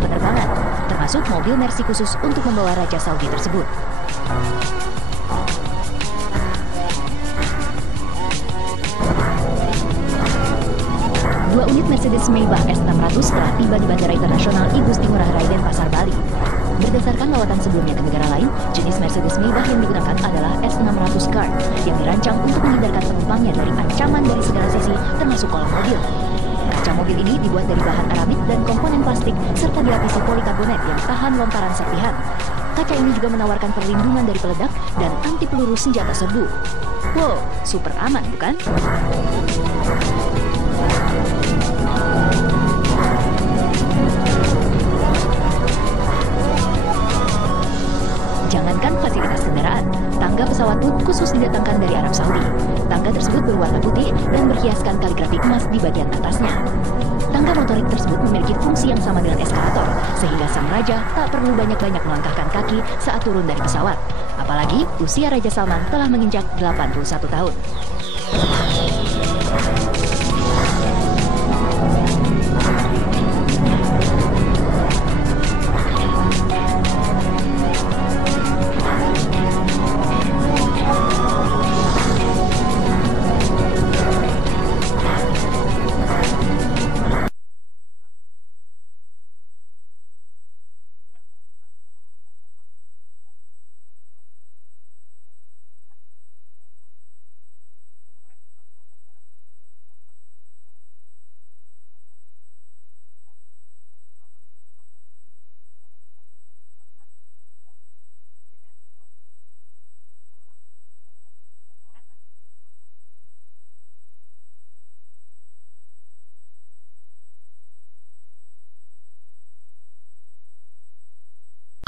penerbangan, termasuk mobil Mercy khusus untuk membawa Raja Saudi tersebut. Dua unit Mercedes Maybach S600 telah tiba di Bandara Internasional I Gusti Ngurah Rai Denpasar, Bali. Berdasarkan lawatan sebelumnya ke negara lain, jenis Mercedes Maybach yang digunakan adalah S600 Guard yang dirancang untuk menghindarkan penumpangnya dari ancaman dari segala sisi, termasuk kolong mobil. Kaca mobil ini dibuat dari bahan aramid dan komponen plastik serta dilapisi polikarbonat yang tahan lontaran serpihan. Kaca ini juga menawarkan perlindungan dari peledak dan anti peluru senjata serbu. Wow, super aman bukan? Jangankan fasilitas kendaraan, tangga pesawat pun khusus didatangkan dari Arab Saudi. Tangga tersebut berwarna putih dan berhiaskan kaligrafi emas di bagian atasnya. Tangga motorik tersebut memiliki fungsi yang sama dengan eskalator, sehingga sang raja tak perlu banyak-banyak melangkahkan kaki saat turun dari pesawat. Apalagi usia Raja Salman telah menginjak 81 tahun.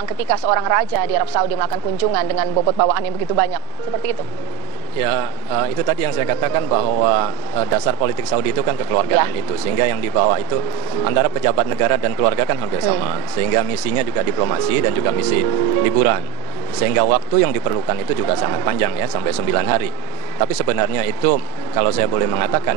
Ketika seorang raja di Arab Saudi melakukan kunjungan dengan bobot bawaan yang begitu banyak, seperti itu? Ya, itu tadi yang saya katakan bahwa dasar politik Saudi itu kan kekeluargaan itu, sehingga yang dibawa itu antara pejabat negara dan keluarga kan hampir sama, sehingga misinya juga diplomasi dan juga misi liburan, sehingga waktu yang diperlukan itu juga sangat panjang ya, sampai 9 hari. Tapi sebenarnya itu kalau saya boleh mengatakan,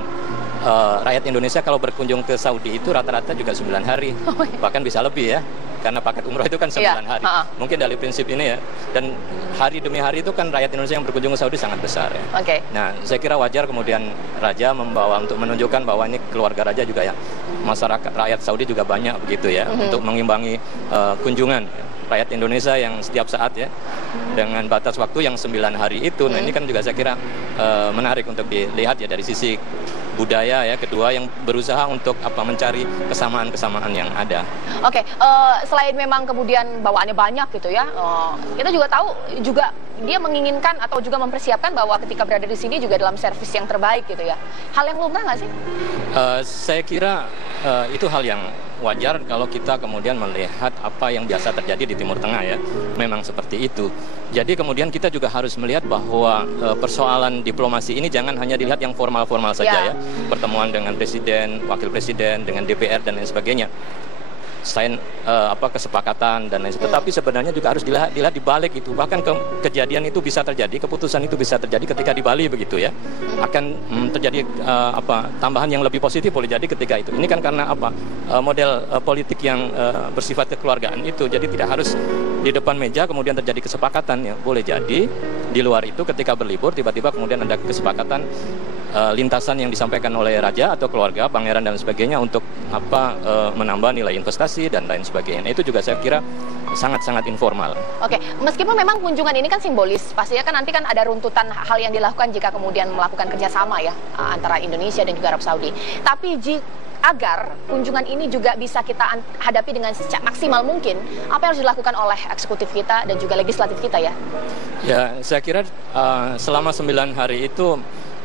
rakyat Indonesia kalau berkunjung ke Saudi itu rata-rata juga 9 hari, bahkan bisa lebih ya. Karena paket umroh itu kan 9 hari. Mungkin dari prinsip ini ya. Dan hari demi hari itu kan rakyat Indonesia yang berkunjung ke Saudi sangat besar ya. Nah, saya kira wajar kemudian Raja membawa untuk menunjukkan bahwa ini keluarga Raja juga ya. Masyarakat rakyat Saudi juga banyak begitu ya. Untuk mengimbangi kunjungan rakyat Indonesia yang setiap saat ya. Dengan batas waktu yang 9 hari itu. Nah, ini kan juga saya kira menarik untuk dilihat ya dari sisi budaya ya, kedua yang berusaha untuk mencari kesamaan-kesamaan yang ada. Selain memang kemudian bawaannya banyak gitu ya, kita juga tahu juga dia menginginkan atau juga mempersiapkan bahwa ketika berada di sini juga dalam servis yang terbaik gitu ya. Hal yang lumrah nggak sih? Saya kira itu hal yang wajar kalau kita kemudian melihat apa yang biasa terjadi di Timur Tengah ya. Memang seperti itu. Jadi kemudian kita juga harus melihat bahwa persoalan diplomasi ini jangan hanya dilihat yang formal-formal saja ya. Pertemuan dengan presiden, wakil presiden, dengan DPR dan lain sebagainya. Selain kesepakatan dan lain sebagainya, tetapi sebenarnya juga harus dilihat di balik itu. Bahkan kejadian itu bisa terjadi, keputusan itu bisa terjadi ketika di Bali begitu ya. Akan terjadi tambahan yang lebih positif boleh jadi ketika itu. Ini kan karena model politik yang bersifat kekeluargaan itu. Jadi tidak harus di depan meja kemudian terjadi kesepakatan ya. Boleh jadi di luar itu ketika berlibur tiba-tiba kemudian ada kesepakatan lintasan yang disampaikan oleh raja atau keluarga, pangeran dan sebagainya untuk menambah nilai investasi dan lain sebagainya. Nah, itu juga saya kira sangat-sangat informal. Meskipun memang kunjungan ini kan simbolis, pastinya kan nanti kan ada runtutan hal yang dilakukan jika kemudian melakukan kerjasama ya antara Indonesia dan juga Arab Saudi. Tapi agar kunjungan ini juga bisa kita hadapi dengan maksimal mungkin, apa yang harus dilakukan oleh eksekutif kita dan juga legislatif kita ya? Ya, saya kira selama 9 hari itu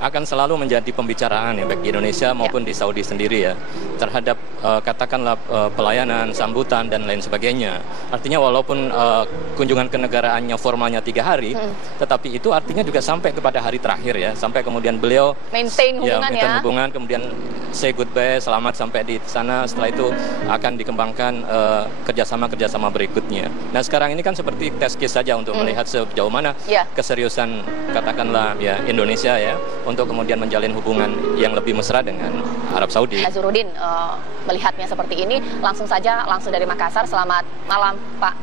akan selalu menjadi pembicaraan ya baik di Indonesia maupun di Saudi sendiri ya terhadap katakanlah pelayanan, sambutan dan lain sebagainya. Artinya walaupun kunjungan kenegaraannya formalnya 3 hari, tetapi itu artinya juga sampai kepada hari terakhir ya, sampai kemudian beliau maintain hubungan, kemudian say goodbye, selamat sampai di sana. Setelah itu akan dikembangkan kerjasama berikutnya. Nah, sekarang ini kan seperti test case saja untuk melihat sejauh mana keseriusan katakanlah ya Indonesia ya untuk kemudian menjalin hubungan yang lebih mesra dengan Arab Saudi. Nazarudin melihatnya seperti ini, langsung dari Makassar. Selamat malam, Pak.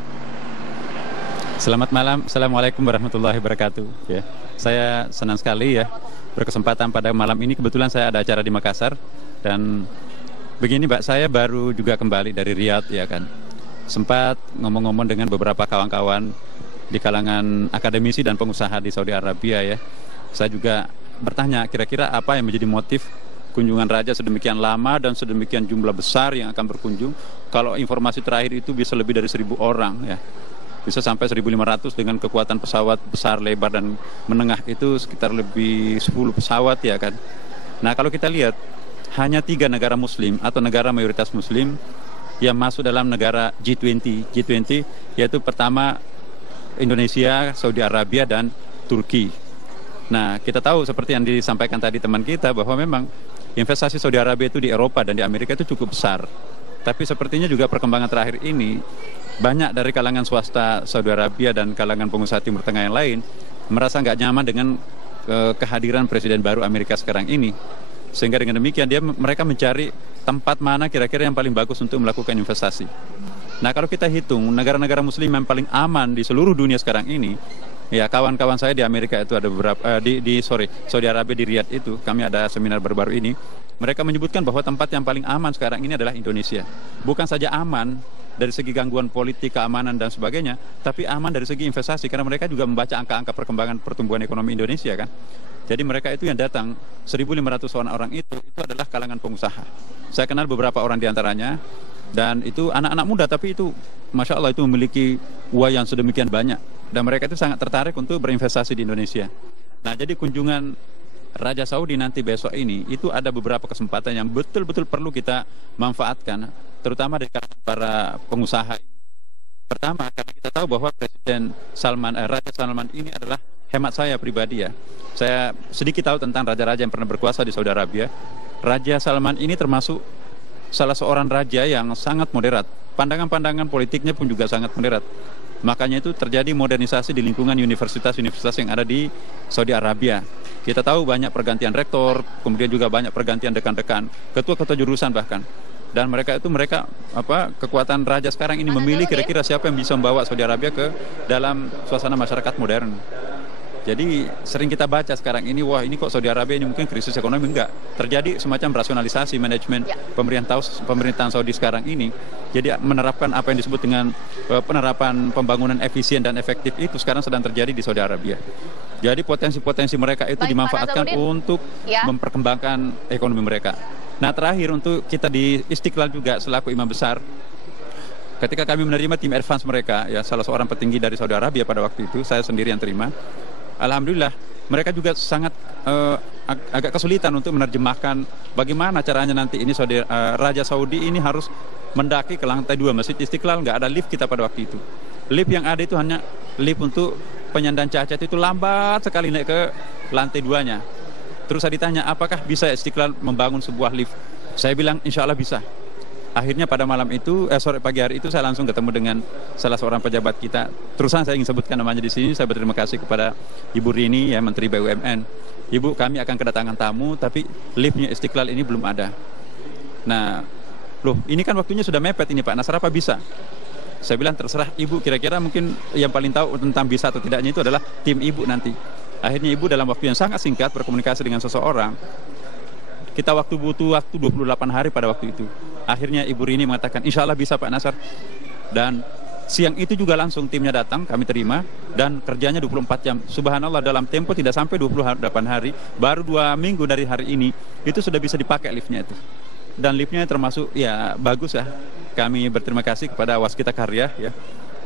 Selamat malam, Assalamualaikum warahmatullahi wabarakatuh. Ya, saya senang sekali ya berkesempatan pada malam ini. Kebetulan saya ada acara di Makassar dan begini Mbak, saya baru juga kembali dari Riyadh ya kan. Sempat ngomong-ngomong dengan beberapa kawan-kawan di kalangan akademisi dan pengusaha di Saudi Arabia ya. Saya juga bertanya kira-kira apa yang menjadi motif kunjungan raja sedemikian lama dan sedemikian jumlah besar yang akan berkunjung. Kalau informasi terakhir itu bisa lebih dari 1.000 orang ya. Bisa sampai 1.500 dengan kekuatan pesawat besar, lebar, dan menengah itu sekitar lebih 10 pesawat ya kan. Nah kalau kita lihat hanya 3 negara muslim atau negara mayoritas muslim yang masuk dalam negara G20 yaitu pertama Indonesia, Saudi Arabia, dan Turki. Nah kita tahu seperti yang disampaikan tadi teman kita bahwa memang investasi Saudi Arabia itu di Eropa dan di Amerika itu cukup besar. Tapi sepertinya juga perkembangan terakhir ini banyak dari kalangan swasta Saudi Arabia dan kalangan pengusaha Timur Tengah yang lain merasa nggak nyaman dengan kehadiran Presiden baru Amerika sekarang ini. Sehingga dengan demikian mereka mencari tempat mana kira-kira yang paling bagus untuk melakukan investasi. Nah kalau kita hitung negara-negara muslim yang paling aman di seluruh dunia sekarang ini, ya kawan-kawan saya di Amerika itu ada beberapa, Saudi Arabia di Riyadh itu, kami ada seminar baru-baru ini, mereka menyebutkan bahwa tempat yang paling aman sekarang ini adalah Indonesia. Bukan saja aman dari segi gangguan politik, keamanan dan sebagainya, tapi aman dari segi investasi karena mereka juga membaca angka-angka perkembangan pertumbuhan ekonomi Indonesia kan. Jadi mereka itu yang datang 1.500 orang itu adalah kalangan pengusaha. Saya kenal beberapa orang di antaranya dan itu anak-anak muda tapi itu Masya Allah itu memiliki uang yang sedemikian banyak dan mereka itu sangat tertarik untuk berinvestasi di Indonesia. Nah jadi kunjungan Raja Saudi nanti besok ini itu ada beberapa kesempatan yang betul-betul perlu kita manfaatkan, terutama dari para pengusaha. Pertama, karena kita tahu bahwa Raja Salman ini adalah hemat saya pribadi ya. Saya sedikit tahu tentang raja-raja yang pernah berkuasa di Saudi Arabia. Raja Salman ini termasuk salah seorang raja yang sangat moderat. Pandangan-pandangan politiknya pun juga sangat moderat. Makanya itu terjadi modernisasi di lingkungan universitas-universitas yang ada di Saudi Arabia. Kita tahu banyak pergantian rektor, kemudian juga banyak pergantian dekan-dekan, ketua-ketua jurusan bahkan. Dan mereka kekuatan raja sekarang ini memilih kira-kira siapa yang bisa membawa Saudi Arabia ke dalam suasana masyarakat modern. Jadi sering kita baca sekarang ini, wah ini kok Saudi Arabia ini mungkin krisis ekonomi. Enggak. Terjadi semacam rasionalisasi manajemen pemerintahan Saudi sekarang ini. Jadi menerapkan apa yang disebut dengan penerapan pembangunan efisien dan efektif itu sekarang sedang terjadi di Saudi Arabia. Jadi potensi-potensi mereka itu dimanfaatkan untuk memperkembangkan ekonomi mereka. Nah terakhir untuk kita di Istiqlal juga selaku imam besar, ketika kami menerima tim advance mereka, ya salah seorang petinggi dari Saudi Arabia pada waktu itu, saya sendiri yang terima. Alhamdulillah mereka juga sangat agak kesulitan untuk menerjemahkan bagaimana caranya nanti ini Raja Saudi ini harus mendaki ke lantai 2 Masjid Istiqlal. Nggak ada lift kita pada waktu itu. Lift yang ada itu hanya lift untuk penyandang cacat, itu lambat sekali naik ke lantai 2-nya. Terus saya ditanya apakah bisa Istiqlal membangun sebuah lift. Saya bilang insya Allah bisa. Akhirnya pada malam itu, pagi hari itu saya langsung ketemu dengan salah seorang pejabat kita. Terusan saya ingin sebutkan namanya di sini. Saya berterima kasih kepada Ibu Rini, ya Menteri BUMN. Ibu, kami akan kedatangan tamu, tapi liftnya Istiqlal ini belum ada. Nah, loh ini kan waktunya sudah mepet ini Pak Nasr, apa bisa? Saya bilang terserah Ibu, kira-kira mungkin yang paling tahu tentang bisa atau tidaknya itu adalah tim Ibu nanti. Akhirnya Ibu dalam waktu yang sangat singkat berkomunikasi dengan seseorang. Kita butuh waktu 28 hari pada waktu itu. Akhirnya Ibu Rini mengatakan, insya Allah bisa Pak Nasr. Dan siang itu juga langsung timnya datang, kami terima. Dan kerjanya 24 jam. Subhanallah dalam tempo tidak sampai 28 hari. Baru 2 minggu dari hari ini, itu sudah bisa dipakai liftnya itu. Dan liftnya termasuk, ya bagus ya. Kami berterima kasih kepada Waskita Karya. Ya.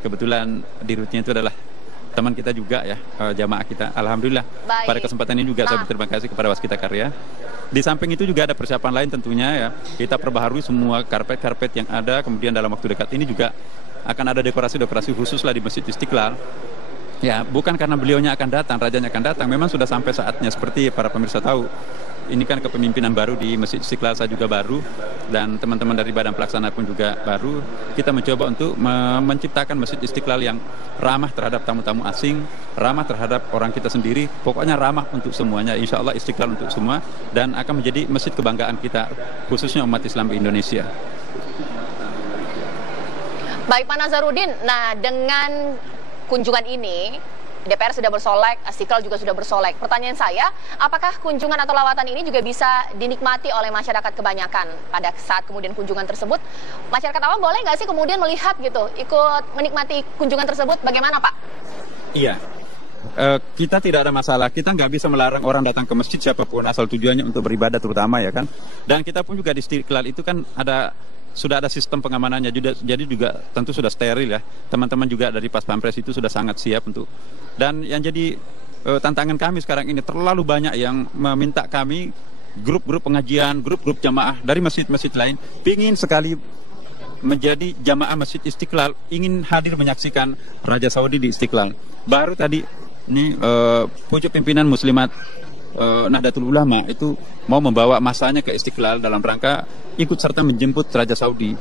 Kebetulan di rootnya itu adalah teman kita juga ya, jamaah kita. Alhamdulillah. Baik. Pada kesempatan ini juga saya berterima kasih kepada Waskita Karya. Di samping itu juga ada persiapan lain tentunya ya. Kita perbaharui semua karpet-karpet yang ada. Kemudian dalam waktu dekat ini juga akan ada dekorasi-dekorasi khusus lah di Masjid Istiqlal. Ya, bukan karena beliaunya akan datang, rajanya akan datang. Memang sudah sampai saatnya, seperti para pemirsa tahu. Ini kan kepemimpinan baru di Masjid Istiqlal, saya juga baru, dan teman-teman dari Badan Pelaksana pun juga baru. Kita mencoba untuk menciptakan Masjid Istiqlal yang ramah terhadap tamu-tamu asing, ramah terhadap orang kita sendiri, pokoknya ramah untuk semuanya. Insya Allah Istiqlal untuk semua, dan akan menjadi masjid kebanggaan kita, khususnya umat Islam di Indonesia. Baik Pak Nazarudin, nah dengan kunjungan ini, DPR sudah bersolek, Istiqlal juga sudah bersolek. Pertanyaan saya, apakah kunjungan atau lawatan ini juga bisa dinikmati oleh masyarakat kebanyakan pada saat kemudian kunjungan tersebut? Masyarakat awam boleh nggak sih kemudian melihat gitu, ikut menikmati kunjungan tersebut? Bagaimana Pak? Iya, kita tidak ada masalah. Kita nggak bisa melarang orang datang ke masjid siapapun, asal tujuannya untuk beribadah terutama, ya kan. Dan kita pun juga di Istiqlal itu kan sudah ada sistem pengamanannya, jadi juga tentu sudah steril ya. Teman-teman juga dari Pas Pampres itu sudah sangat siap untuk. Dan yang jadi tantangan kami sekarang ini, terlalu banyak yang meminta kami, grup-grup pengajian, grup-grup jamaah dari masjid-masjid lain, ingin sekali menjadi jamaah Masjid Istiqlal, ingin hadir menyaksikan Raja Saudi di Istiqlal. Baru tadi ini pucuk pimpinan Muslimat Nahdlatul Ulama itu mau membawa masanya ke Istiqlal dalam rangka ikut serta menjemput Raja Saudi.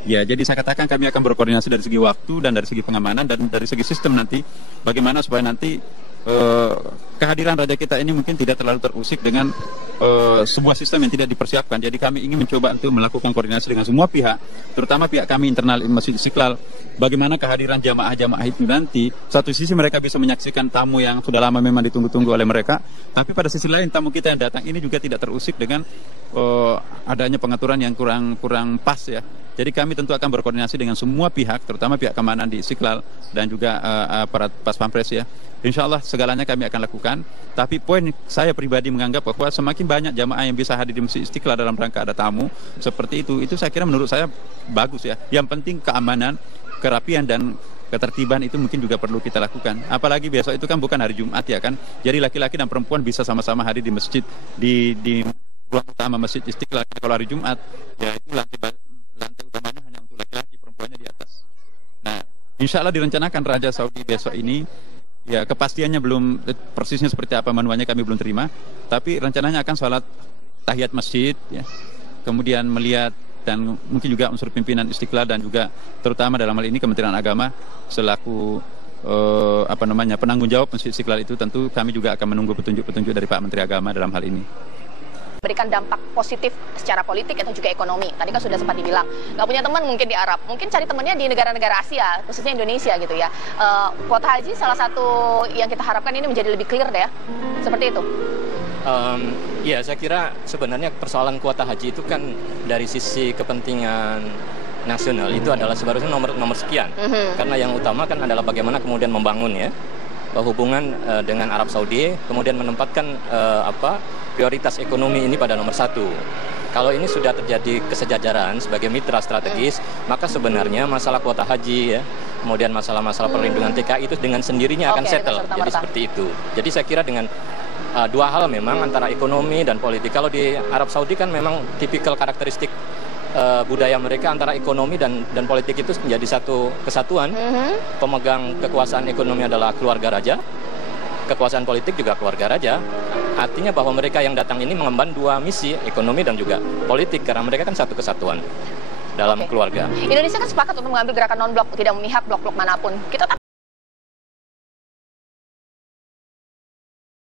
Ya, jadi saya katakan kami akan berkoordinasi dari segi waktu dan dari segi pengamanan dan dari segi sistem nanti, bagaimana supaya nanti kehadiran Raja kita ini mungkin tidak terlalu terusik dengan sebuah sistem yang tidak dipersiapkan. Jadi kami ingin mencoba untuk melakukan koordinasi dengan semua pihak, terutama pihak kami internal Masjid Istiqlal. Bagaimana kehadiran jamaah-jamaah itu nanti, satu sisi mereka bisa menyaksikan tamu yang sudah lama memang ditunggu-tunggu oleh mereka, tapi pada sisi lain tamu kita yang datang ini juga tidak terusik dengan adanya pengaturan yang kurang pas ya. Jadi kami tentu akan berkoordinasi dengan semua pihak, terutama pihak keamanan di Istiqlal dan juga aparat Pas Pampres ya. Insya Allah segalanya kami akan lakukan. Tapi poin saya pribadi menganggap bahwa semakin banyak jamaah yang bisa hadir di Masjid Istiqlal dalam rangka ada tamu seperti itu saya kira menurut saya bagus ya. Yang penting keamanan, kerapian dan ketertiban itu mungkin juga perlu kita lakukan. Apalagi besok itu kan bukan hari Jumat ya kan. Jadi laki-laki dan perempuan bisa sama-sama hadir di masjid di ruang utama Masjid Istiqlal. Kalau hari Jumat ya itu lantai utamanya hanya untuk laki-laki, perempuannya di atas. Nah, insya Allah direncanakan Raja Saudi besok ini, ya kepastiannya belum persisnya seperti apa manualnya kami belum terima, tapi rencananya akan sholat tahiyat masjid, ya. Kemudian melihat dan mungkin juga unsur pimpinan Istiqlal dan juga terutama dalam hal ini Kementerian Agama selaku penanggung jawab Masjid Istiqlal itu, tentu kami juga akan menunggu petunjuk-petunjuk dari Pak Menteri Agama dalam hal ini. Berikan dampak positif secara politik atau juga ekonomi. Tadi kan sudah sempat dibilang, nggak punya teman mungkin di Arab, mungkin cari temannya di negara-negara Asia, khususnya Indonesia gitu ya. Kuota haji salah satu yang kita harapkan ini menjadi lebih clear deh ya, seperti itu. Ya, saya kira sebenarnya persoalan kuota haji itu kan dari sisi kepentingan nasional itu adalah sebenarnya nomor sekian. Karena yang utama kan adalah bagaimana kemudian membangun ya hubungan dengan Arab Saudi, kemudian menempatkan prioritas ekonomi ini pada nomor satu. Kalau ini sudah terjadi kesejajaran sebagai mitra strategis, maka sebenarnya masalah kuota haji ya, kemudian masalah-masalah perlindungan TKI itu dengan sendirinya akan settle. Jadi seperti itu. Jadi saya kira dengan dua hal memang antara ekonomi dan politik. Kalau di Arab Saudi kan memang tipikal karakteristik budaya mereka antara ekonomi dan politik itu menjadi satu kesatuan. Pemegang kekuasaan ekonomi adalah keluarga raja, kekuasaan politik juga keluarga raja. Artinya bahwa mereka yang datang ini mengemban dua misi, ekonomi dan juga politik, karena mereka kan satu kesatuan dalam keluarga. Indonesia kan sepakat untuk mengambil gerakan non-blok, tidak memihak blok-blok manapun. Kita